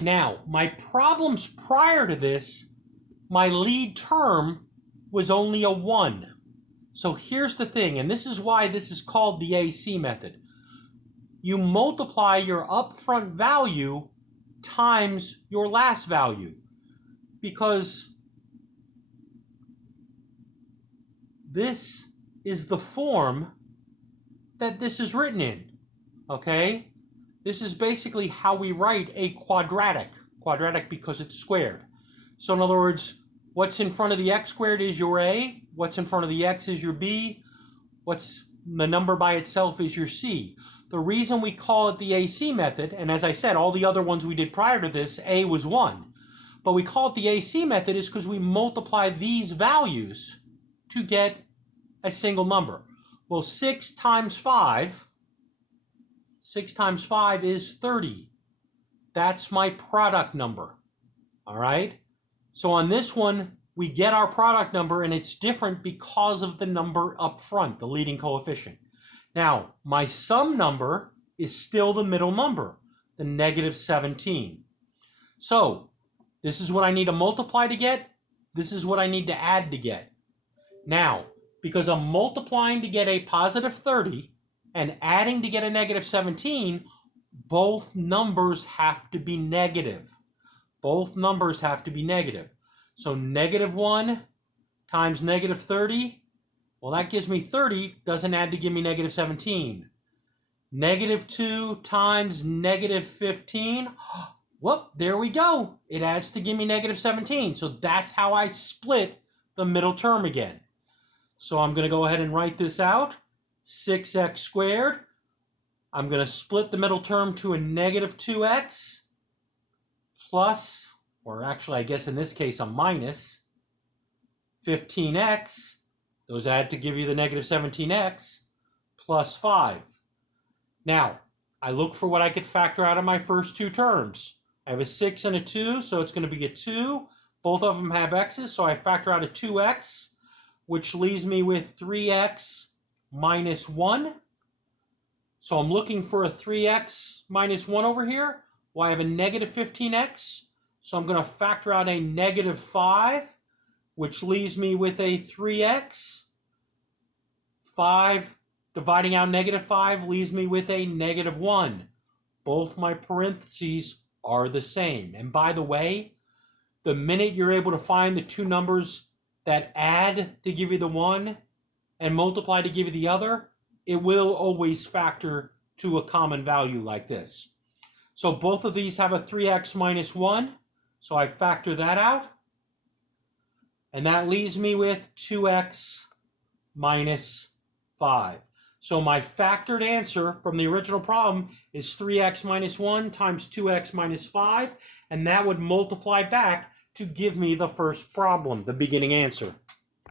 Now, my problems prior to this, my lead term was only a 1. So here's the thing, and this is why this is called the AC method. You multiply your upfront value times your last value, because this is the form that this is written in, okay? This is basically how we write a quadratic. Quadratic because it's squared. So in other words, what's in front of the x squared is your a, what's in front of the x is your b, what's the number by itself is your c. The reason we call it the AC method, and as I said, all the other ones we did prior to this, a was 1. But we call it the AC method is because we multiply these values to get a single number. Well, 6 times 5 is 30. That's my product number. All right? So on this one, we get our product number, and it's different because of the number up front, the leading coefficient. Now, my sum number is still the middle number, the negative 17. So this is what I need to multiply to get. This is what I need to add to get. Now, because I'm multiplying to get a positive 30 and adding to get a negative 17, both numbers have to be negative. Both numbers have to be negative. So negative 1 times negative 30, well, that gives me 30, doesn't add to give me negative 17. Negative 2 times negative 15, whoop, there we go. It adds to give me negative 17. So that's how I split the middle term again. So I'm going to go ahead and write this out. 6x squared. I'm going to split the middle term to a negative 2x plus, or actually I guess in this case a minus, 15x. Those add to give you the negative 17x plus 5. Now, I look for what I could factor out of my first two terms. I have a 6 and a 2, so it's going to be a 2. Both of them have x's, so I factor out a 2x, which leaves me with 3x minus 1. So I'm looking for a 3x minus 1 over here. Well, I have a negative 15x, so I'm going to factor out a negative 5, which leaves me with a 3x. 5 dividing out negative 5 leaves me with a negative 1. Both my parentheses are the same. And by the way, the minute you're able to find the two numbers that add to give you the 1 and multiply to give you the other, it will always factor to a common value like this. So both of these have a 3x minus 1, so I factor that out. And that leaves me with 2x minus 5. So my factored answer from the original problem is 3x minus 1 times 2x minus 5, and that would multiply back to give me the first problem, the beginning answer.